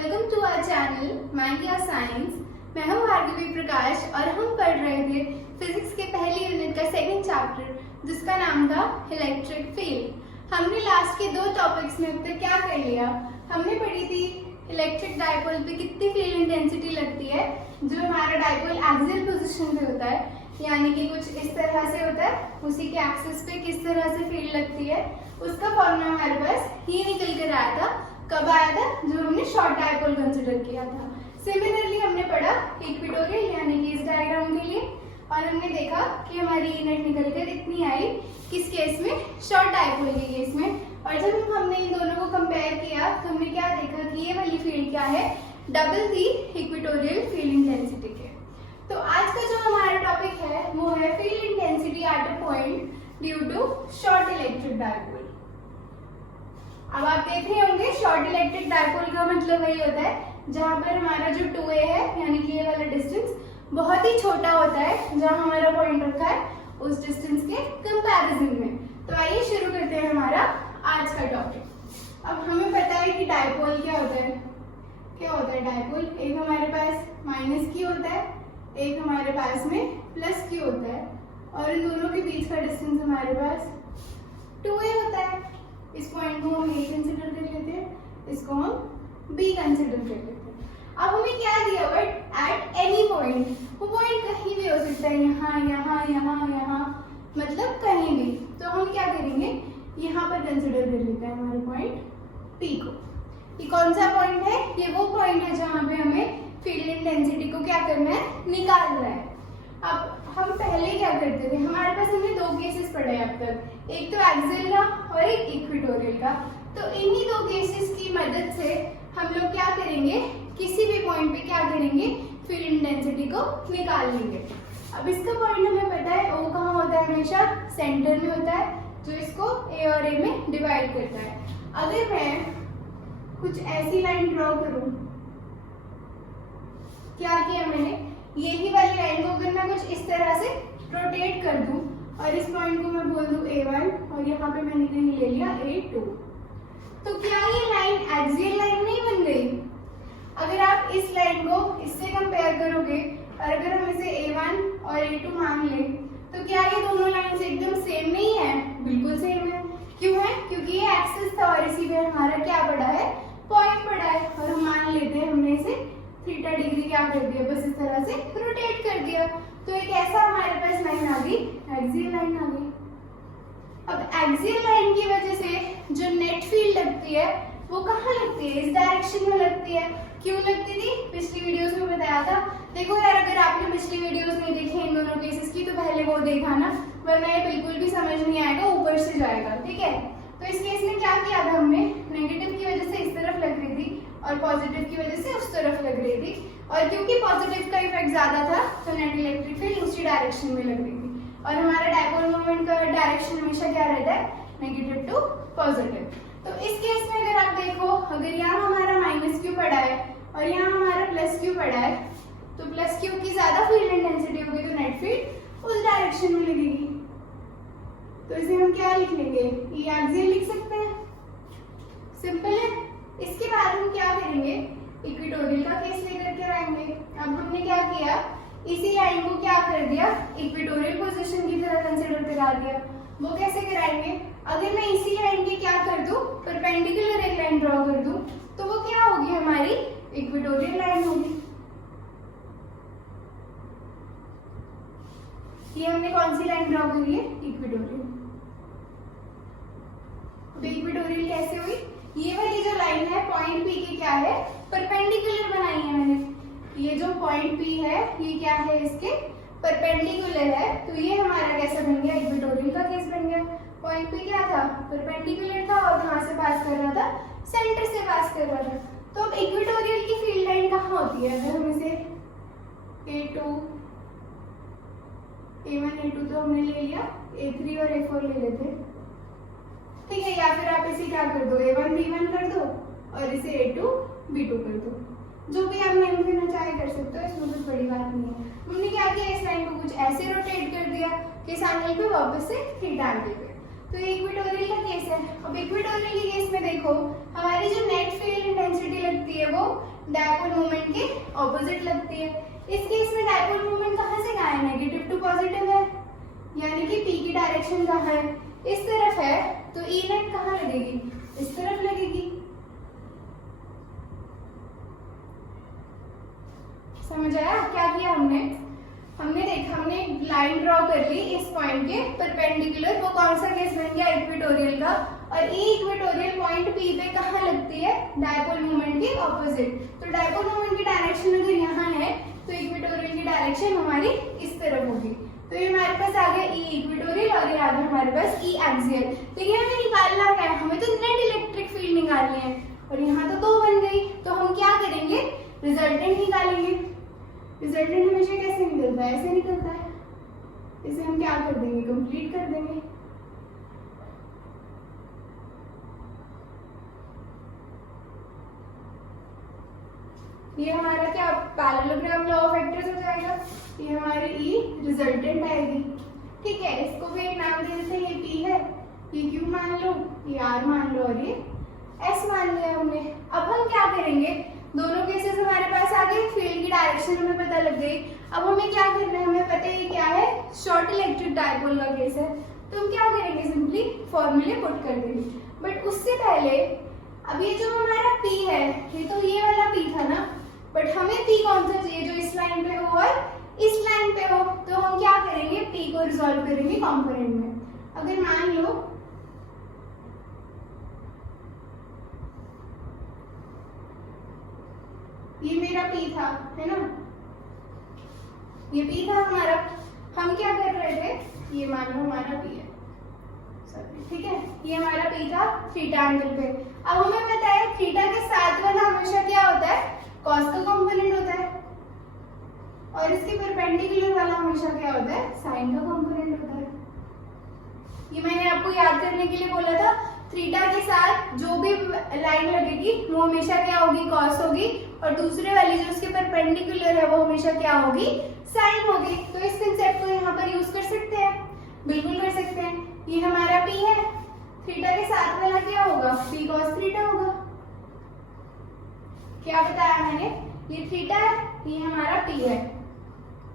Welcome to our channel mind या science. मैं हूं भार्गवी प्रकाश और हम पढ़ रहे थे फिजिक्स के पहली यूनिट का सेकंड चैप्टर जिसका नाम था इलेक्ट्रिक फील्ड। हमने लास्ट के दो टॉपिक्स में अब तक क्या कर लिया, हमने पढ़ी थी इलेक्ट्रिक डायपोल पे कितनी फील्ड इंटेंसिटी लगती है। जो हमारा डायपोल एक्सियल पोजीशन पे होता है, यानी कि कुछ इस तरह से होता है, उसी के एक्सिस पे किस तरह से फील्ड लगती है उसका फॉर्मूला हमारे पास ये निकल कर आया था। कब आया था? जो हमने शॉर्ट डायपोल कंसिडर किया था। सिमिलरली हमने पढ़ा इक्वेटोरियल यानी कि इस डायग्राम के लिए, और हमने देखा कि हमारी यूनिट निकल कर इतनी आई किस केस में, शॉर्ट डायपोल के केस में। और जब हमने इन दोनों को कंपेयर किया तो हमने क्या देखा कि ये वाली फील्ड क्या है, डबल थी इक्वेटोरियल फील्ड इंटेंसिटी के। तो आज का जो हमारा टॉपिक है वो है field intensity at a point due to short electric dipole. अब आप देख रहे होंगे शॉर्ट इलेक्ट्रिक डायपोल का मतलब वही होता है जहां पर हमारा जो 2a है यानी कि ये वाला डिस्टेंस बहुत ही छोटा होता है, जहां हमारा पॉइंट रखा है उस डिस्टेंस के कंपैरिजन में। तो आइए शुरू करते हैं हमारा आज का टॉपिक। अब हमें पता है कि डायपोल क्या होता है। क्या होता है डायपोल? एक हमारे पास माइनस क्यू होता है, एक हमारे पास में प्लस क्यू होता है, और इन दोनों के बीच का डिस्टेंस हमारे पास 2a होता है। इस पॉइंट को हम a कंसिडर कर लेते हैं, इसको हम b कंसिडर कर लेते हैं। अब हमें क्या दिया हुआ है, एट एनी पॉइंट, वो पॉइंट कहीं भी हो सकता है, यहाँ यहाँ यहाँ यहाँ, मतलब कहीं भी। तो हम क्या करेंगे, यहाँ पर कंसिडर कर लेते हैं हमारे पॉइंट p को। ये कौन सा पॉइंट है? ये वो पॉइंट है जहाँ पे हमें फील्ड इंटेंसिटी को क्या करना है, निकालना है। अब हम पहले क्या करते थे, हमारे पास हमने दो केसेस पढ़े अब तक, एक तो एक्सियल का और एक इक्वेटोरियल का। तो इन्हीं दो केसेस की मदद से हम लोग क्या करेंगे, किसी भी पॉइंट पे क्या करेंगे, फील्ड इंटेंसिटी को निकाल लेंगे। अब इसका पॉइंट हमें पता है ओ कहाँ होता है, हमेशा सेंटर में होता है, जो इसको ए और ए में डिवाइड करता है। अगर मैं कुछ ऐसी लाइन ड्रॉ करूं, क्या किया मैंने, यही वाली लाइन को अगर मैं कुछ इस तरह से रोटेट कर दूं और इस पॉइंट को मैं बोल दूं A1 और यहाँ पे मैंने कहीं ले लिया A2, तो क्या ये लाइन एक्सियल लाइन नहीं बन गई? अगर आप इस लाइन को इससे कंपेयर करोगे और अगर हम इसे A1 और A2 मान लें तो क्या ये दोनों लाइंस एकदम सेम नहीं है? बिल्कुल सेम है। क्यों है? क्योंकि ये एक्सिस था और इसी पे हमारा क्या पड़ा है, पॉइंट पड़ा है, और हम मान लेते हैं हमने इसे थीटा डिग्री क्या कर दिया, बस इस तरह से रोटेट कर दिया। तो एक ऐसा हमारे पास लाइन आ गई, एक्सियल लाइन आ गई। अब एक्सियल लाइन की वजह से जो नेट फील्ड लगती है वो कहाँ लगती है, इस डायरेक्शन में लगती है। क्यों लगती थी? पिछली वीडियोस में बताया था। देखो यार, अगर आपने पिछली वीडियोस नहीं देखी इन दोनों केसेस की तो पहले वो देखा ना, वरना ये बिल्कुल भी समझ नहीं आएगा, ऊपर से जाएगा। ठीक है, तो इस केस में क्या किया था हमने, नेगेटिव की वजह से इस तरफ लग रही थी और पॉजिटिव की वजह से उस तरफ लग रही थी, और क्योंकि पॉजिटिव का इफेक्ट ज्यादा था तो नेट इलेक्ट्रिक फील्ड उसी डायरेक्शन में लग रही थी। और हमारा डायपोल मोमेंट का डायरेक्शन हमेशा क्या रहता है, नेगेटिव टू पॉजिटिव। तो इस केस में अगर आप देखो, अगर यहाँ हमारा माइनस क्यू पड़ा है और यहाँ हमारा प्लस क्यू पड़ा है, तो प्लस क्यू की ज्यादा फील्ड इंटेंसिटी होगी तो नेट फील्ड उस डायरेक्शन में लगेगी। तो इसे हम क्या लिख लेंगे, ये एक्सियल लिख सकते हैं, सिंपल है। इसके बाद हम क्या करेंगे, इक्वेटोरियल का केस लेकर के आएंगे। अब हमने क्या किया, इसी लाइन को क्या कर दिया, इक्वेटोरियल पोजीशन की तरह कंसीडर करा दिया। वो कैसे कराएंगे, अगर मैं इसी लाइन की क्या कर दूं, परपेंडिकुलर एक लाइन ड्रॉ कर दूं, तो वो क्या होगी, हमारी इक्वेटोरियल लाइन होगी। ये हमने कौन सी लाइन ड्रॉ करी है, इक्वेटोरियल। तो इक्वेटोरियल कैसे हुई, ये वाली जो लाइन है पॉइंट P की क्या है, परपेंडिकुलर बनाई है मैंने। ये जो पॉइंट P है ये क्या है, इसके परपेंडिकुलर है, तो ये हमारा कैसा बन गया, इक्वेटोरियल का केस बन गया। पॉइंट P क्या था, परपेंडिकुलर था और कहाँ से पास कर रहा था, सेंटर से पास कर रहा था। तो अब इक्वेटोरियल की फील्ड लाइन कहाँ होती है, अगर हम इसे A2 A1 A2 तो हमने ले लिया, A3 और A4 ले लेते, ठीक है। या फिर आप इसे क्या कर दो, A1 B1 कर दो और इसे A2 B2 कर दो, जो भी आप नेम देना चाहे कर सकते हो, इसमें कुछ बड़ी बात नहीं है। हमने क्या किया, इस लाइन को कुछ ऐसे रोटेट कर दिया कि इस एंगल पे वापस से थीटा एंगल पे। तो ये इक्वेटोरियल का केस है। अब इक्वेटोरियल के केस में देखो, हमारी जो नेट फील्ड इंटेंसिटी लगती है वो डायपोल मोमेंट के ऑपोजिट लगती है। इस केस में डायपोल मोमेंट कहाँ से कहाँ है, नेगेटिव टू पॉजिटिव है, यानी कि पी की डायरेक्शन कहाँ है, इस तरफ है, तो ई नेट कहाँ लगेगी, इस तरफ लगेगी। समझ आया क्या किया हमने देखा, हमने एक लाइन ड्रॉ कर ली इस पॉइंट के परपेंडिकुलर, वो कौन सा केस बन गया, इक्वेटोरियल का, और ई इक्वेटोरियल पॉइंट पी पे कहाँ लगती है, डायपोल मोमेंट के ऑपोजिट। तो डायपोल मोमेंट की डायरेक्शन अगर यहाँ है तो इक्वेटोरियल की डायरेक्शन हमारी इस तरफ होगी। तो ये हमारे पास आ गया ई इक्वेटोरियल और ये आ गया हमारे पास ई एक्सियल। तो ये हमें निकालना क्या है, हमें तो नेट इलेक्ट्रिक फील्ड निकालनी है, और यहाँ तो 2 बन गई, तो हम क्या करेंगे, रिजल्टेंट निकालेंगे। रिजल्टेंट हमेशा कैसे निकलता है, ऐसे निकलता है, इसे हम क्या कर देंगे, कंप्लीट कर देंगे। ये हमारा क्या पैरेललोग्राम लॉ ऑफ वेक्टर्स हो जाएगा, ये हमारी ई रिजल्टेंट आएगी। ठीक है, इसको भी एक नाम दे देते हैं, ये पी है, ये क्यू मान लो, ये आर मान लो, और ये एस मान लिया हमने। अब हम क्या करेंगे, दोनों केसेस हमारे पास आ गए, फील्ड की डायरेक्शन हमें पता लग गई। अब हमें क्या करना है, हमें पता है क्या है, शॉर्ट इलेक्ट्रिक डायपोल का केस है, तो हम क्या करेंगे, सिंपली फॉर्मूले पुट कर देंगे। बट उससे पहले अब ये जो हमारा P है, ये तो ये वाला P था ना, बट हमें P कौन सा चाहिए, जो इस लाइन पे हो और इस लाइन पे हो। तो हम क्या करेंगे, P को रिजॉल्व करेंगे कॉम्पोनेंट में। अगर मान लो ये मेरा P था, है ना, ये P था हमारा, हम क्या कर रहे थे, ये मान लो हमारा P है, ठीक है, ये हमारा P था थीटा एंगल पे। अब हमें पता है थीटा के साथ वाला हमेशा क्या होता है, कॉस का कंपोनेंट होता है, और इसके परपेंडिकुलर वाला हमेशा क्या होता है, साइन का कंपोनेंट होता है। ये मैंने आपको याद करने के लिए बोला था, थीटा के साथ जो भी लाइन लगेगी वो हमेशा क्या होगी, कॉस होगी, और दूसरे वाली जो उसके परपेंडिकुलर है वो हमेशा क्या होगी, साइन होगी। तो इस कंसेप्ट को यहाँ पर यूज कर सकते हैं, बिल्कुल कर सकते हैं। ये हमारा P है, थीटा के साथ वाला क्या होगा, P cos थीटा होगा। क्या बताया मैंने, ये थीटा है, ये हमारा P है,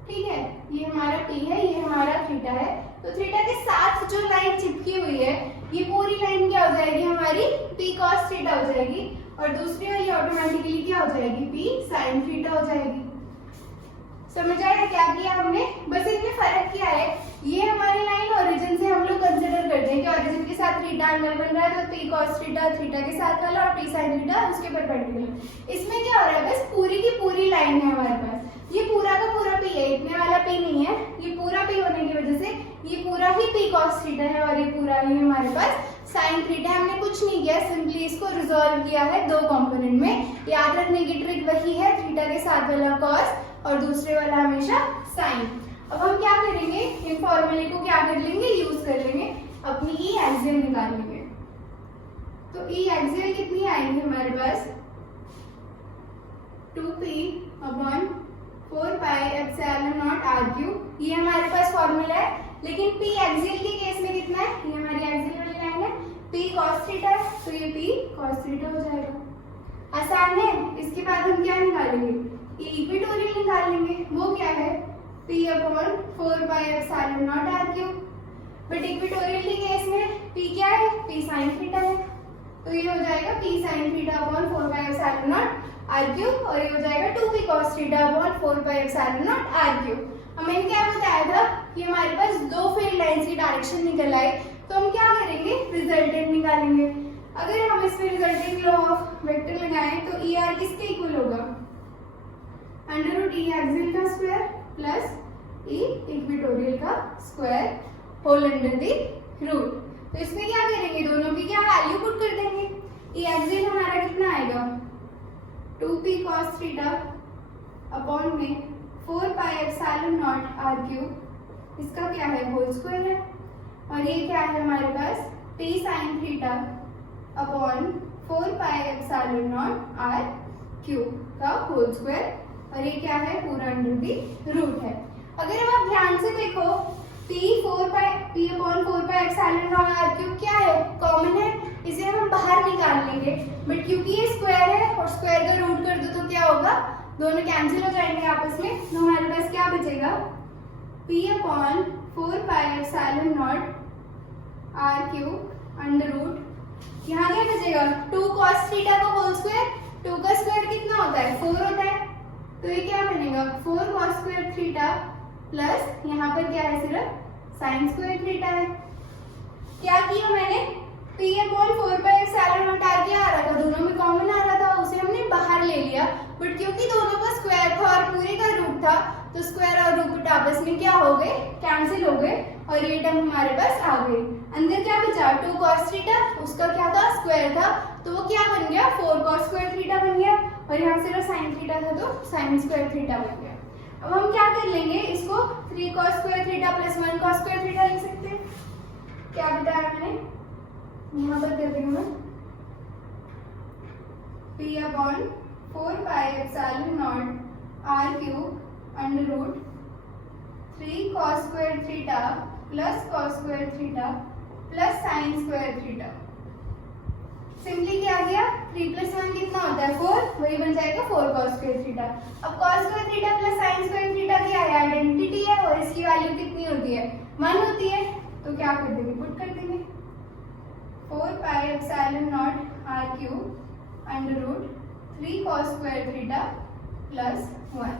ठीक है, ये हमारा P है, ये हमारा थीटा है। तो थीटा के साथ जो लाइन चिपकी हुई है, ये पूरी लाइन क्या हो जाएगी, हमारी P cos थीटा हो जाएगी, और दूसरी वाली ऑटोमेटिकली क्या हो जाएगी, P sin थीटा हो जाएगी। समझ आया क्या किया हमने, बस इनमें फर्क क्या है, ये हमारी लाइन ओरिजिन से हम लोग कंसिडर करते हैं कि ओरिजिन के साथ थीटा एंगल बन रहा है, तो P cos थीटा थीटा के साथ वाला, और P sin थीटा उसके परपेंडिकुलर। इसमें क्या हो रहा है, बस पूरी की पूरी लाइन है हमारे पास, ये पूरा का पूरा P है, इतने वाला P नहीं है, ये पूरा P होने की वजह से ये पूरा ही P cos थीटा है, और ये पूरा ही हमारे पास sin थीटा। हमने कुछ नहीं किया, सिंपली इसको रिजॉल्व किया है 2 कंपोनेंट में। याद रखने की ट्रिक वही है, थीटा के साथ वाला cos और दूसरे वाला हमेशा sin। अब हम क्या करेंगे, इन फॉर्मूले को क्या कर लेंगे, यूज कर लेंगे, अपनी ई एक्सियल निकाल लेंगे। तो ई एक्सियल कितनी आएगी हमारे पास, 2p/4πε0r³। ये हमारे पास फॉर्मूला है, लेकिन P एक्सियल के केस में कितना है, ये हमारी एक्सियल वाली लाइन है, P cos थीटा है, तो ये P cos थीटा हो जाएगा। आसान है। इसके बाद हम क्या निकालेंगे, इक्वेटोरियल निकाल लेंगे, वो क्या है, P/4πε0r³। बट इक्वेटोरियल के केस में P क्या है, P sin थीटा है, तो ये हो जाएगा P sin θ/4πε0r³, और ये हो जाएगा 2P cos θ/4πε0r³। हमने क्या बताया था कि हमारे पास 2 फील्ड लाइंस की डायरेक्शन निकल आई, तो हम क्या करेंगे, रिजल्टेंट निकालेंगे। अगर हम इसमें रिजल्टेंट लॉ ऑफ वेक्टर लगाएं तो ER किसके इक्वल होगा, √E एक्सियल का स्क्वायर प्लस E इक्वेटोरियल का square whole under the root. तो इसमें क्या करेंगे, दोनों की क्या वैल्यू पुट कर देंगे। E एक्सियल हमारा कितना आएगा, 2P cos थीटा अपॉन में 4πε0r³, इसका क्या है, होल स्क्वायर है, और ये क्या है हमारे पास, P sin theta upon 4πε0r³ का होल स्क्वायर, और ये क्या है, पूरा अंडर दी रूट है। अगर अब आप ध्यान से देखो, P/4πε0r³ क्या है, कॉमन है, इसे हम बाहर निकाल लेंगे, बट क्योंकि ये स्क्वायर है स्क्वायर का रूट कर दो तो क्या होगा, दोनों कैंसिल हो जाएंगे आपस में। तो हमारे पास क्या बचेगा, p/4πε0 r³ अंडर रूट, यहाँ क्या बचेगा 2 cos थीटा का होल स्क्वायर। 2 का स्क्वायर कितना होता है, 4 होता है, तो ये क्या बनेगा 4 cos स्क्वायर थीटा प्लस यहाँ पर क्या है सिर्फ साइन स्क्वायर थीटा है। क्या किया मैंने, p/4πε0 क्या आ रहा था, दोनों में कॉमन आ रहा था, उसे हमने बाहर ले लिया। बट क्योंकि दोनों का स्क्वायर था और पूरे का रूट था, तो स्क्वायर और रूट आपस में क्या हो गए, कैंसिल हो गए, और ये टर्म हमारे पास आ गई। अंदर क्या बचा 2 cos थीटा, उसका क्या था स्क्वायर था, तो वो क्या बन गया 4 cos स्क्वायर थीटा बन गया, और यहाँ सिर्फ साइन थीटा था तो साइन स्क्वायर थीटा बन गया। अब हम क्या कर लेंगे, इसको 3 cos square theta plus 1 cos square theta लिख सकते हैं। क्या बताया मैंने, यहाँ पर कर देंगे हम p/4πε0 r³ under root 3 cos square theta plus cos square theta plus sine square theta. Simply क्या आ गया, 3 + 1 कितना होता है 4, वही बन जाएगा 4 cos स्क्वायर थीटा। अब cos square theta plus sine square theta क्या है, आइडेंटिटी है, और इसकी वैल्यू कितनी होती है 1 होती है, तो क्या कर देंगे पुट कर देंगे 4πε0 r³ under root 3 cos square theta plus 1।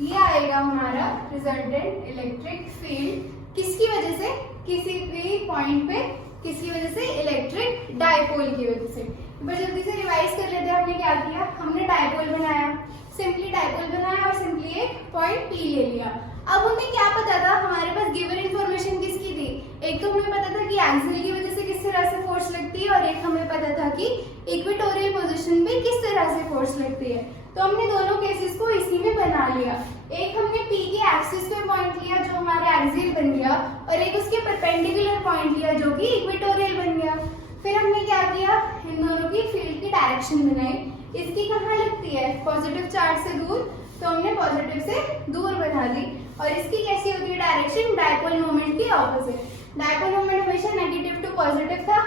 ये आएगा हमारा रिजल्टेंट इलेक्ट्रिक फील्ड, किसकी वजह से, किसी भी पॉइंट पे किसकी वजह से, इलेक्ट्रिक डायपोल की वजह से। एक बार जल्दी से रिवाइज कर लेते हैं, हमने क्या किया, हमने डायपोल बनाया, सिंपली डायपोल बनाया और सिंपली एक पॉइंट P ले लिया। अब हमें क्या पता था, हमारे पास गिवन इन्फॉर्मेशन किसकी थी, एक तो हमें पता था कि एक्सियल की वजह से किस तरह से फोर्स लगती है, और एक हमें पता था कि इक्वेटोरियल पोजीशन पे किस तरह से फोर्स लगती है। तो हमने दोनों केसेस को इसी में बना लिया। एक हमने P के एक्सिस पे पॉइंट लिया जो हमारा एक्सियल बन गया, और एक उसके परपेंडिकुलर पॉइंट लिया जो कि इक्वेटोरियल बन गया। फिर हमने क्या किया, इन दोनों की फील्ड की डायरेक्शन बनाई। इसकी कहाँ लगती है, पॉजिटिव चार्ज से दूर, तो हमने पॉजिटिव से दूर बना दी। और इसकी कैसी होती है डायरेक्शन, डायपोल मोमेंट की ऑपोजिट। डायपोल मोमेंट हमेशा नेगेटिव टू पॉजिटिव था,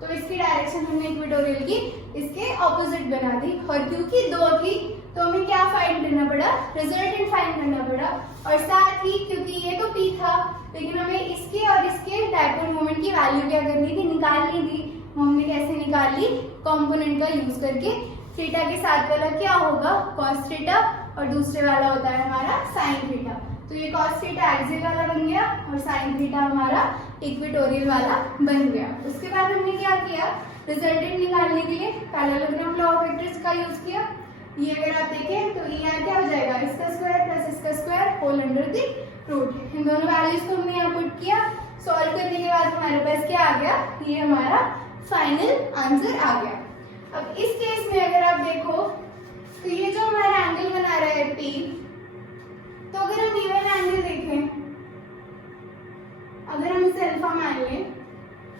तो इसकी डायरेक्शन हमने इक्वेटोरियल की इसके ऑपोजिट बना दी। और क्योंकि 2 थी तो हमें क्या फाइंड करना पड़ा, रिजल्टेंट फाइंड करना पड़ा। और साथ ही क्योंकि ये तो P था, लेकिन हमें इसके और इसके डायपोल मोमेंट की वैल्यू क्या करनी थी, निकालनी थी। हमने कैसे निकाली, कंपोनेंट का यूज करके। थीटा के साथ वाला क्या होगा cos थीटा, और दूसरे वाला होता है हमारा sin थीटा। तो ये cos थीटा एक्सियल वाला बन गया और sin थीटा हमारा इक्वेटोरियल वाला बन गया। उसके बाद हमने क्या किया, रिजल्टेंट निकालने के लिए पैरेललोग्राम लॉ ऑफ वेक्टर्स का यूज किया। ये अगर आप देखें तो यहाँ क्या हो जाएगा, इसका स्क्वायर प्लस इसका square whole under the root. इन दोनों वैल्यूज को हमने यहाँ पुट किया। सॉल्व करने के बाद हमारे पास क्या आ गया, ये हमारा फाइनल आंसर आ गया। अब इस केस में अगर आप देखो तो ये जो हमारा एंगल बना रहा है P, तो अगर हम इवन एंगल देखें, अगर हम इसे अल्फा मान लें,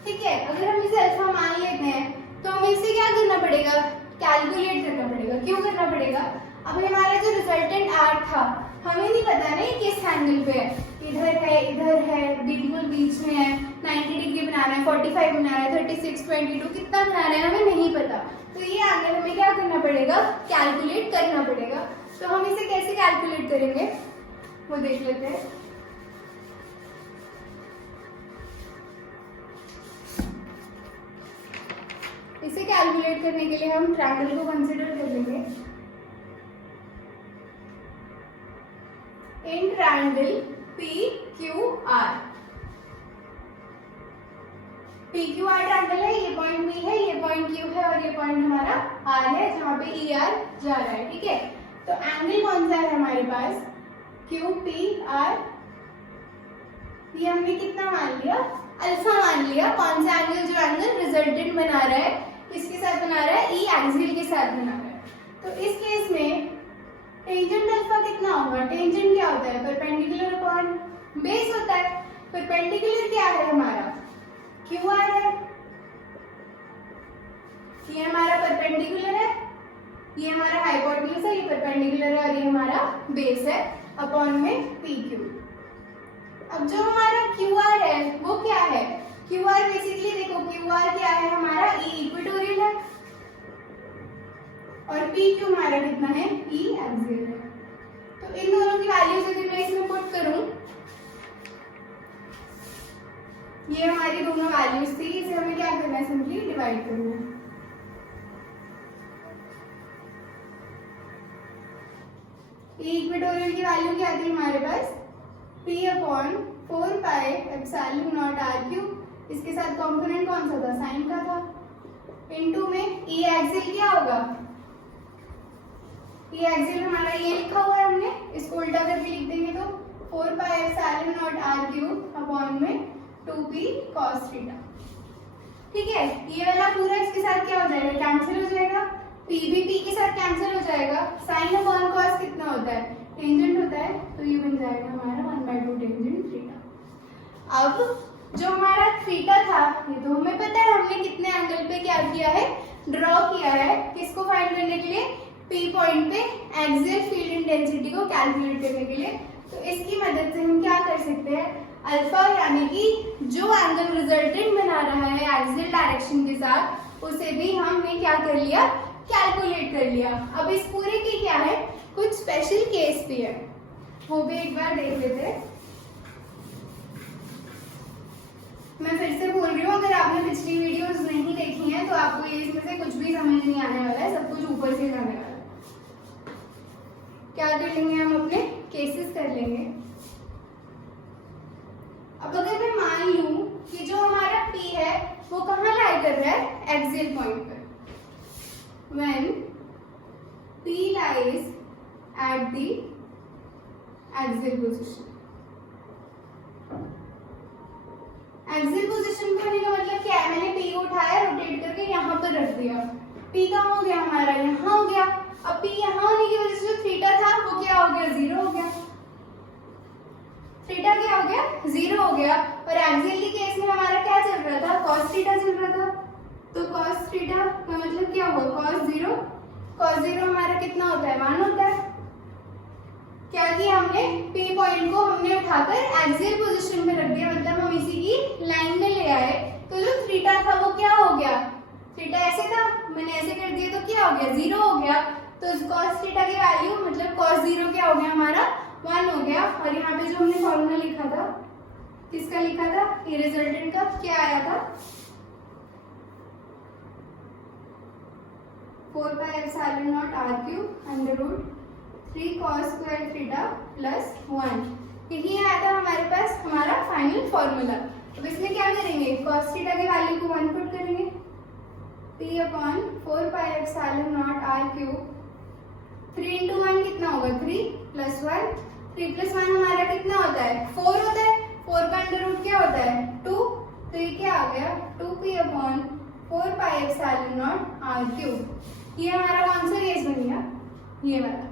ठीक है, अगर हम इसे अल्फा मान लेते हैं तो हमें इसे क्या करना पड़ेगा, कैलकुलेट करना पड़ेगा। क्यों करना पड़ेगा, अब हमारा जो रिजल्टेंट R था हमें नहीं पता नहीं किस एंगल पे है, इधर है, बिल्कुल बीच में है, 90 डिग्री बनाना है, 45 बनाना है, 36, 22 कितना बनाना है हमें नहीं पता। तो ये एंगल हमें क्या करना पड़ेगा, कैलकुलेट करना पड़ेगा। तो हम इसे कैसे कैलकुलेट करेंगे वो देख लेते हैं। इसे कैलकुलेट करने के लिए हम ट्रायंगल को कंसीडर कर लेंगे। In triangle PQR, PQR triangle है, ये पॉइंट P है, ये पॉइंट Q है, और ये पॉइंट हमारा R है जहाँ पे ER जा रहा है, ठीक है। तो एंगल कौन सा है हमारे पास, QPR। ये हमने कितना मान लिया, अल्फा मान लिया। कौन सा एंगल, जो एंगल रिजल्टेंट बना रहा है किसके साथ बना रहा है, E एक्सियल के साथ बना रहा है। तो इस केस में टेंजेंट अल्फा कितना होगा, टेंजेंट क्या होता है, परपेंडिकुलर अपॉन बेस होता है। परपेंडिकुलर क्या है हमारा, QR है, ये हमारा परपेंडिकुलर है, ये हमारा हाइपोटेन्यूज है, ये परपेंडिकुलर है, और ये हमारा बेस है, अपॉन में PQ। अब जो हमारा QR है वो क्या है, QR बेसिकली देखो, QR क्या है हमारा, E इक्वेटोरियल है, और पी क्यू हमारा कितना है, ई एक्सियल है। तो इन दोनों की वैल्यूज यदि मैं इसमें पुट करूं, ये हमारी दोनों वैल्यूज थी, इसे हमें क्या करना है, सिंपली डिवाइड करना है। इक्वेटोरियल की वैल्यू क्या थी हमारे पास, p upon 4 pi epsilon naught r cube, इसके साथ कंपोनेंट कौन सा था, साइन का था, इनटू में ई एक्सियल क्या होगा, ई एक्सियल हमारा ये लिखा हुआ है हमने, इसको उल्टा करके लिख देंगे तो 4 pi epsilon naught r cube upon में 2p cos थीटा। ठीक है, ये वाला पूरा इसके साथ क्या हो जाएगा, कैंसिल हो जाएगा, p भी p के साथ कैंसिल हो जाएगा, साइन अपॉन cos कितना होता है, टेंजेंट होता है, तो ये बन जाएगा हमारा 1/2 टेंजेंट थीटा। अब जो हमारा थीटा था, ये तो हमें पता है, हमने कितने एंगल पे क्या किया है, ड्रॉ किया है, किसको फाइंड करने के लिए, p पॉइंट पे एक्सियल फील्ड इंटेंसिटी को कैलकुलेट करने के लिए। तो इसकी मदद से हम क्या कर सकते हैं, अल्फा यानी कि जो एंगल रिजल्टेंट बना रहा है एक्सियल डायरेक्शन के साथ, उसे भी हमने क्या कर लिया, कैलकुलेट कर लिया। अब इस पूरे की क्या है, कुछ स्पेशल केस भी है, वो भी एक बार देख लेते हैं। मैं फिर से बोल रही हूँ, अगर आपने पिछली वीडियोस नहीं देखी हैं तो आपको ये इसमें से कुछ भी समझ नहीं आने वाला है, सब कुछ ऊपर से जाने वाला है। क्या कर लेंगे हम, अपने केसेस कर लेंगे। अब अगर मैं मान लूं कि जो हमारा P है वो कहाँ लाई कर रहा है, एक्सियल पॉइंट पर, when P lies at the axial position। Axial position पर होने का मतलब क्या है, मैंने P को उठाया, रोटेट करके यहाँ पर रख दिया, P कहाँ हो गया हमारा, यहाँ हो गया। अब P यहाँ होने की वजह से जो थीटा था वो क्या हो गया, 0 हो गया, थीटा क्या हो गया, 0 हो गया। और एक्सियल के केस में हमारा क्या चल रहा था, cos थीटा चल रहा था, तो cos थीटा का मतलब क्या हुआ, cos 0 हमारा कितना होता है, 1 होता है। क्या किया हमने, P पॉइंट को हमने उठाकर एक्सियल पोजीशन में रख दिया, मतलब हम इसी की लाइन में ले आए, तो जो थीटा था वो क्या हो गया, थीटा ऐसे था, मैंने ऐसे कर दिया तो क्या हो गया, 0 हो गया। तो cos थीटा की वैल्यू मतलब cos 0 क्या हो गया हमारा, 1 हो गया। और यहाँ पे जो हमने फॉर्मूला लिखा था, किसका लिखा था, ये रिजल्टेंट का क्या आया था, 4 pi epsilon naught r cube under root 3 cos square theta plus 1। यही आया था हमारे पास हमारा फाइनल फॉर्मूला। अब इसमें क्या करेंगे, cos थीटा की वैल्यू को 1 पुट करेंगे, p upon 4 pi epsilon naught r cube, 3 into 1 कितना होगा, 3 प्लस 1, 3 प्लस 1 हमारा कितना होता है, 4 होता है, 4 का अंडर रूट क्या होता है, 2, तो ये क्या आ गया, 2p upon 4 pi epsilon naught r cube. ये हमारा कौन सा केस बन गया, ये वाला।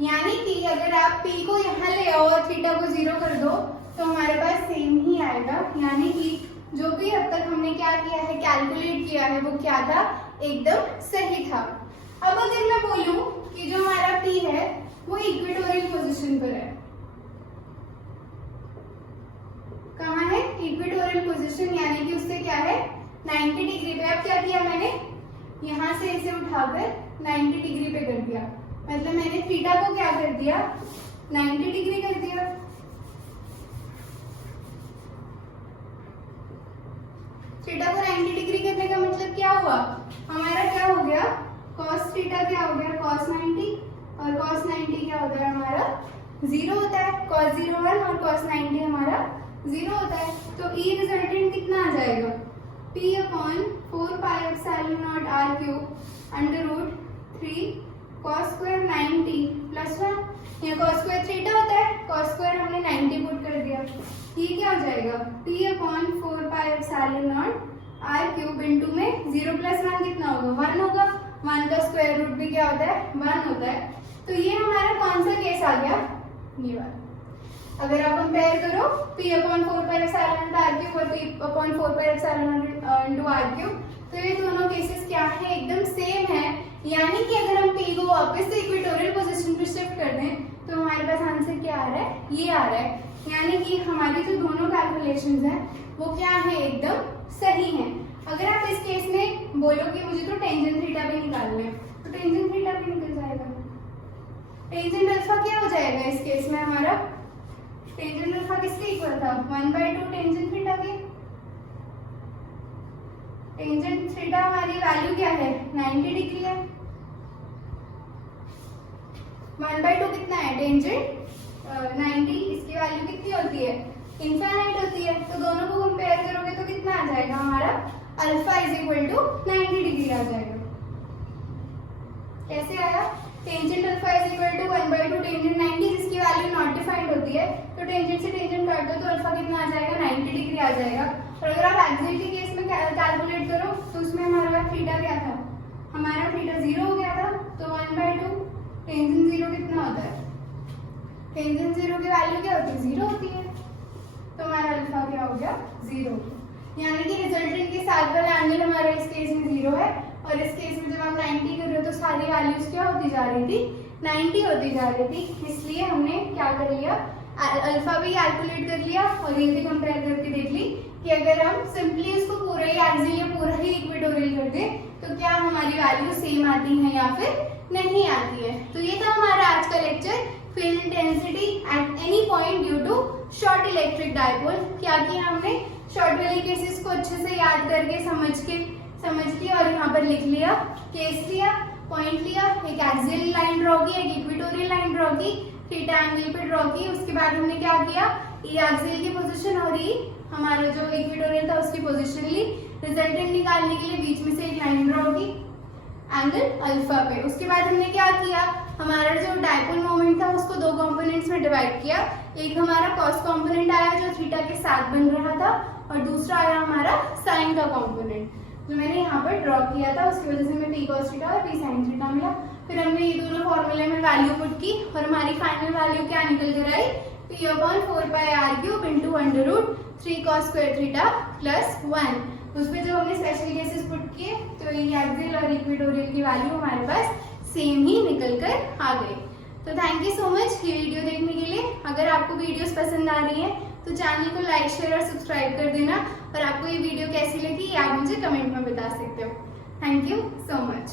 यानी कि अगर आप p को यहाँ ले आओ और थीटा को 0 कर दो तो हमारे पास सेम ही आएगा। यानी कि जो भी अब तक हमने क्या किया है, कैलकुलेट किया है, वो क्या था, एकदम सही था। अब अगर मैं बोलूं कि जो हमारा P है वो इक्वेटोरियल पोजीशन पर है, कहाँ है, इक्वेटोरियल पोजीशन, यानी कि उससे क्या है, 90 डिग्री पे। अब क्या किया मैंने, यहाँ से इसे उठाकर 90 डिग्री पे कर दिया, मतलब मैंने थीटा को क्या कर दिया, 90 डिग्री कर दिया। थीटा को 90 डिग्री करने का मतलब क्या हुआ, हमारा क्या हो गया, cos थीटा क्या हो गया, cos 90, और cos 90 क्या होता है हमारा, 0 होता है, cos 0 1 और cos 90 हमारा 0 होता है। तो E रिजल्टेंट कितना आ जाएगा, P upon 4 pi epsilon naught r cube under root 3 cos square 90 plus 1, यहाँ cos स्क्वायर थीटा होता है, cos स्क्वायर हमने 90 पुट कर दिया, ये क्या हो जाएगा, P upon 4 pi epsilon naught r cube into में 0 प्लस 1 कितना होगा, 1 होगा, 1 का स्क्वायर रूट भी क्या होता है, 1 होता है। तो ये हमारा कौन सा केस आ गया, ये वाला। अगर आप कंपेयर करो P upon 4 pi epsilon naught r cube और P upon 4 pi epsilon naught into r cube, तो ये दोनों केसेस क्या है, एकदम सेम है। यानी कि अगर हम P को वापस से इक्वेटोरियल पोजीशन पे शिफ्ट कर दें तो हमारे पास आंसर क्या आ रहा है, ये आ रहा है। यानी कि हमारी जो दोनों कैलकुलेशंस हैं वो क्या है, एकदम सही हैं। अगर आप इस केस में बोलो कि मुझे तो टेंजेंट थीटा भी निकालना है, तो तो टेंजेंट थीटा भी निकल जाएगा। टेंजेंट अल्फा क्या हो जाएगा इस केस में हमारा? टेंजेंट अल्फा किसके इक्वल था? 1/2 टेंजेंट थीटा के। टेंजेंट थीटा हमारी वैल्यू क्या है? 90 डिग्री है। 1/2 कितना है? टेंजेंट 90, इसकी वैल्यू कितनी होती है? इनफाइनाइट होती है। तो दोनों को कंपेयर करोगे तो कितना आ जाएगा हमारा? Alpha is equal to 90 degree आ जाएगा। कैसे आया? Tangent alpha is equal to 1/2 tangent 90, जिसकी वैल्यू नॉट डिफाइंड होती है। तो टेंजेंट से टेंजेंट काट दो तो अल्फा कितना आ जाएगा? 90 डिग्री आ जाएगा। और अगर आप एक्सियल के केस में कैलकुलेट करो तो उसमें हमारा थीटा क्या था? हमारा थीटा 0 हो गया था। तो 1/2 टेंजेंट 0 कितना होता है? टेंजेंट 0 की वैल्यू क्या होती है? 0 होती है। तो हमारा अल्फा क्या हो गया? 0। यानी कि रिजल्टेंट के साथ वाला एंगल हमारा इस केस में 0 है, और इस केस में जब आप 90 कर रहे हो तो सारी वैल्यूज क्या होती जा रही थी? 90 होती जा रही थी। इसलिए हमने क्या कर लिया? अल्फा भी कैलकुलेट कर लिया और ये भी कंपेयर करके देख ली कि अगर हम सिंपली इसको पूरा ही एक्सियल या पूरा ही इक्वेटोरियल कर दे तो क्या हमारी वैल्यू सेम आती है या फिर नहीं आती है। तो ये था हमारा आज का lecture, field intensity at any point due to short electric dipole. क्या किया हमने? शॉर्ट वाले केसेस को अच्छे से याद करके समझ के और यहाँ पर लिख लिया, केस लिया, पॉइंट लिया, एक एक्सियल लाइन ड्रॉ की, एक इक्वेटोरियल लाइन ड्रॉ की, थीटा एंगल पे ड्रॉ की। उसके बाद हमने क्या किया? ई एक्सियल की पोजीशन और ई हमारा जो इक्वेटोरियल था उसकी पोजीशन ली। रिजल्टेंट निकालने के लिए बीच में से एक लाइन ड्रॉ की एंगल अल्फा पे। उसके बाद हमने क्या किया? हमारा जो डायपोल मोमेंट था उसको दो कंपोनेंट्स में डिवाइड किया। एक हमारा कॉस कंपोनेंट आया जो थीटा के साथ बन रहा था, और दूसरा आया हमारा साइन का कंपोनेंट जो मैंने यहाँ पर ड्रॉ किया था। उसकी वजह से हमें पी कॉस थीटा और पी साइन थीटा मिला। फिर हमने ये दोनों फॉर्मूले में वैल्यू पुट की और हमारी फाइनल वैल्यू क्या निकल कर आई? p/4πr³ into √3 cos square theta plus 1। उसमें जो हमने स्पेशल केसेस पुट किए तो ये एक्सियल और इक्वेटोरियल की वैल्यू हमारे पास सेम ही निकल कर आ गई। तो थैंक यू सो मच ये वीडियो देखने के लिए। अगर आपको वीडियोस पसंद आ रही है तो चैनल को लाइक, शेयर और सब्सक्राइब कर देना, और आपको ये वीडियो कैसी लगी ये आप मुझे कमेंट में बता सकते हो। Thank you so much.